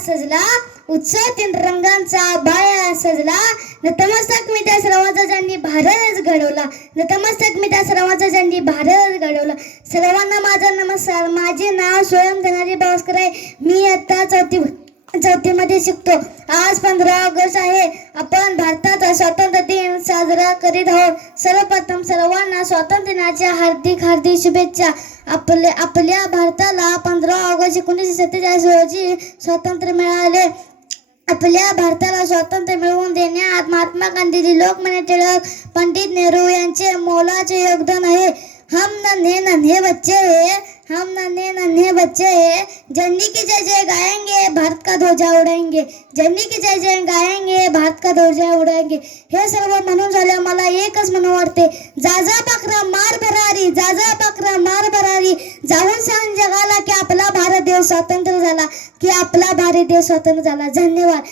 सजला उत्सव रंगांचा बाया सजला. नतमस्तक मी त्या सर्वांचा ज्यांनी भारतच घडवला. नतमस्तक मी त्या सर्वांचा ज्यांनी भारतच घडवला. सर्वांना माझा नमस्कार. माझे नाव स्वयं धनाजी भास्कर आहे. मी आता चौथी चौथीमध्ये शिकतो. आज पंधरा ऑगस्ट आहे. आपण भारताचा स्वातंत्र्य दिन साजरा करीत आहोत. सर्वप्रथम सर्वांना स्वातंत्र्य दिनाच्या हार्दिक हार्दिक शुभेच्छा. आपले आपल्या भारतात एकोणीसशे सत्तेचाळीस रोजी स्वातंत्र्य मिळाले. आपल्या भारताला स्वातंत्र्य मिळवून देण्यात महात्मा गांधीजी लोकमान्य टिळक पंडित नेहरू यांचे मोलाचे योगदान आहे. हम नन्हे नन्हे बच्चे हैं हम नन्हे नन्हे बच्चे हैं. जननी की जय जय गाएंगे भारत का ध्वजा उड़ाएंगे. जननी की जय जय गाएंगे भारत का ध्वजा उड़ाएंगे. हे सर्व म्हणून झाले मला एकच म्हणून वाटते जाजा पाखरा मार भरारी जाजा पाखरा मार भरारी. जाऊन सांग जगाला की देश स्वतंत्र झाला की आपला भारत देश स्वतंत्र झाला. धन्यवाद.